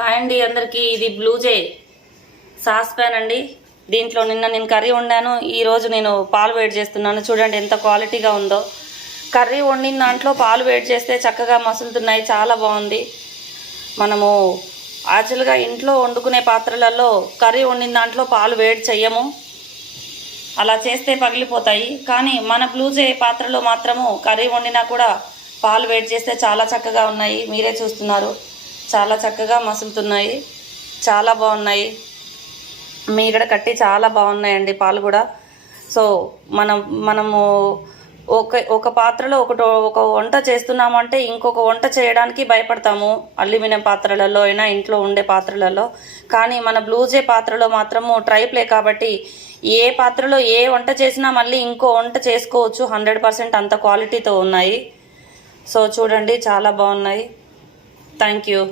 Hi అండి అందరికీ. ఇది బ్లూజే సాస్ ప్యాన్ అండి. దీంట్లో నిన్న నేను కర్రీ వండాను, ఈరోజు నేను పాలు వేడి చేస్తున్నాను. చూడండి ఎంత క్వాలిటీగా ఉందో. కర్రీ వండిన దాంట్లో పాలు వేడి చేస్తే చక్కగా మసులుతున్నాయి, చాలా బాగుంది. మనము యాక్చువల్గా ఇంట్లో వండుకునే పాత్రలలో కర్రీ వండిన దాంట్లో పాలు వేడి చెయ్యము, అలా చేస్తే పగిలిపోతాయి. కానీ మన బ్లూజే పాత్రలో మాత్రము కర్రీ వండినా కూడా పాలు వేడి చేస్తే చాలా చక్కగా ఉన్నాయి. మీరే చూస్తున్నారు, చాలా చక్కగా మసులుతున్నాయి, చాలా బాగున్నాయి. మీగడ కట్టి చాలా బాగున్నాయండి పాలు కూడా. సో మనము ఒక పాత్రలో ఒక వంట చేస్తున్నామంటే ఇంకొక వంట చేయడానికి భయపడతాము, అల్యూమినియం పాత్రలలో అయినా ఇంట్లో ఉండే పాత్రలలో. కానీ మన బ్లూజే పాత్రలో మాత్రము ట్రైప్లే కాబట్టి ఏ పాత్రలో ఏ వంట చేసినా మళ్ళీ ఇంకో వంట చేసుకోవచ్చు. 100% అంత క్వాలిటీతో ఉన్నాయి. సో చూడండి, చాలా బాగున్నాయి. Thank you.